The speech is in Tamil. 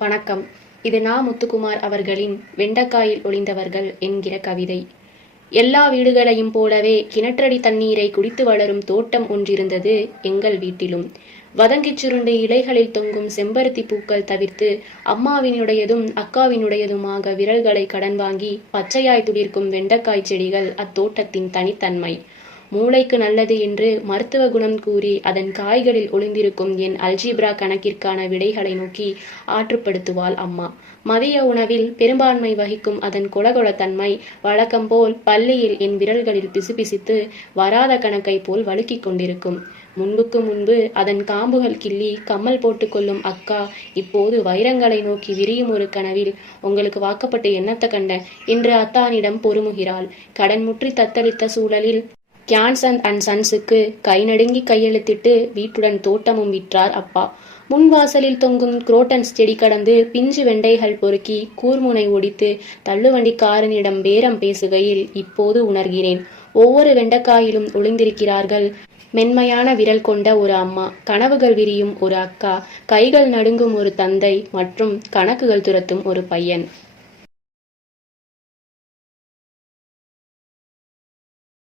வணக்கம். இது நா. முத்துக்குமார் அவர்களின் வெண்டைக்காயில் ஒளிந்தவர்கள் என்கிற கவிதை. எல்லா வீடுகளையும் போலவே கிணற்றடி தண்ணீரை குடித்து வளரும் தோட்டம் ஒன்றிருந்தது எங்கள் வீட்டிலும். வதங்கிச் சுருண்டு இலைகளில் தொங்கும் செம்பருத்தி பூக்கள் தவிர்த்து அம்மாவினுடையதும் அக்காவினுடையதுமாக விரல்களை கடன் வாங்கி பச்சையாய் துளிர்க்கும் வெண்டைக்காய் செடிகள் அத்தோட்டத்தின் தனித்தன்மை. மூளைக்கு நல்லது என்று மருத்துவ குணம் கூறி அதன் காய்களில் ஒளிந்திருக்கும் என் அல்ஜீப்ரா கணக்கிற்கான விடைகளை நோக்கி ஆற்றுப்படுத்துவாள் அம்மா. மதிய உணவில் பெரும்பான்மை வகிக்கும் அதன் கொலகொலத்தன்மை வழக்கம்போல் பள்ளியில் என் விரல்களில் பிசுபிசுத்து வராத கணக்கை போல் வழுக்கிக் கொண்டிருக்கும். முன்புக்கு முன்பு அதன் காம்புகள் கிள்ளி கம்மல் போட்டுக்கொள்ளும் அக்கா இப்போது வைரங்களை நோக்கி விரியும் ஒரு கனவில் உங்களுக்கு வாக்கப்பட்டு என்னத்த கண்ட என்று அத்தானிடம் பொறுமுகிறாள். கடன் முற்றி தத்தளித்த சூழலில் கியான்சந்த் அண்ட் சன்ஸுக்கு கை நடுங்கி கையெழுத்திட்டு வீட்டுடன் தோட்டமும் விற்றார் அப்பா. முன் வாசலில் தொங்கும் குரோட்டன்ஸ் செடி கடந்து பிஞ்சு வெண்டைகள் பொறுக்கி கூர்முனை ஒடித்து தள்ளுவண்டிக்காரனிடம் பேரம் பேசுகையில் இப்போது உணர்கிறேன். ஒவ்வொரு வெண்டைக்காயிலும் ஒளிந்திருக்கிறார்கள் மென்மையான விரல் கொண்ட ஒரு அம்மா, கனவுகள் விரியும் ஒரு அக்கா, கைகள் நடுங்கும் ஒரு தந்தை மற்றும் கணக்குகள் துரத்தும் ஒரு பையன்.